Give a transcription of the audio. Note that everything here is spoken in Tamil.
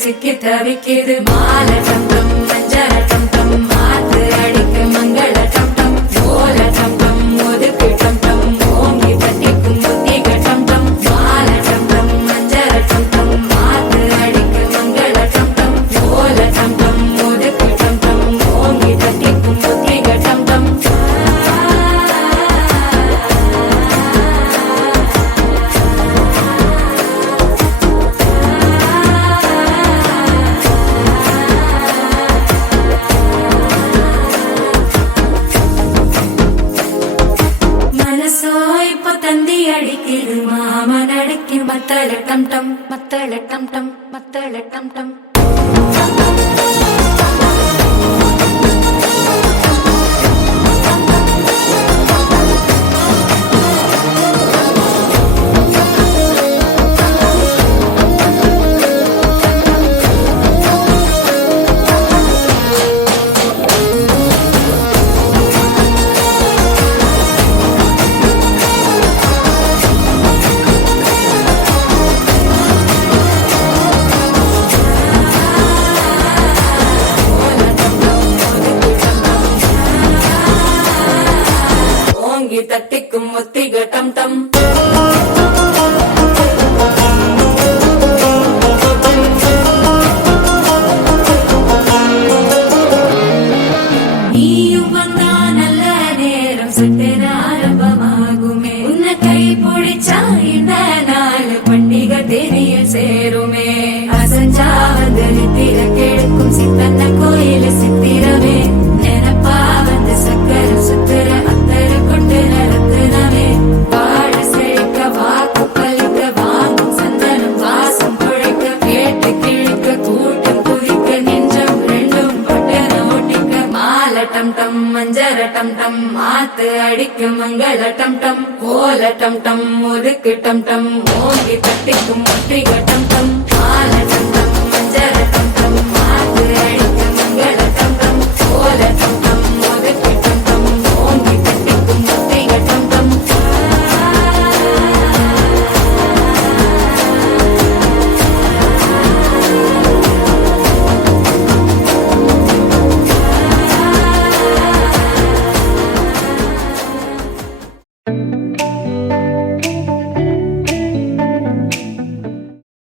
சிக்கி தவிக்குது மாலை டம் டம் மஞ்சள் டம் டம் மாத்து அடிக்கு மங்கள டம் டம் ஓல டம் டம் ஒதுக்கு டம் டம் ஓங்கி தட்டிக்கும் புத்திக டம் டம் மாலை டம் டம் மஞ்சள் டம் டம் மாத்து அடிக்கு மங்கள டம் டம் ஓல டம் டம் ஒதுக்கு டம் டம் ஓங்கி தட்டிக்கும் புத்திக டம் டம் அடிக்குது மாமன் அடிக்கு மத்தள டம் டம் மத்தள டம் டம் மத்தள டம் டம் தட்டிக்கும் முத்திக டம் டம் நீயும் வந்தா நல்ல நேரம் சட்டென ஆரம்பமாகுமே உன்னை கை பிடிச்சா இந்த நாள் பண்டிகை தெரியல் சேருமே அசஞ்சா வந்து நித்திர கெடுக்கும் சித்தன்ன கோயில சித்திரமே நினப்பா வந்து சக்கர சுத்திர அத்தர கொண்டு நடத்துனவே வாழ செழிக்க வாக்கு பலிக்க வாங்கும் சந்தனம் வாசம் குழைக்க கேட்டு கிழிக்க கூட்டம் குதிக்க நெஞ்சம் ரெண்டும் பட்டன ஓட்டிக்க மாலை டம் டம் மஞ்சர டம் டம் மாத்து அடிக்க மங்கள டம் டம் ஓல டம் டம் ஒதுக்கு டம் டம் ஓங்கி தட்டிக்கும் முற்றிக டம் டம் மாலை டம் டம் மஞ்சர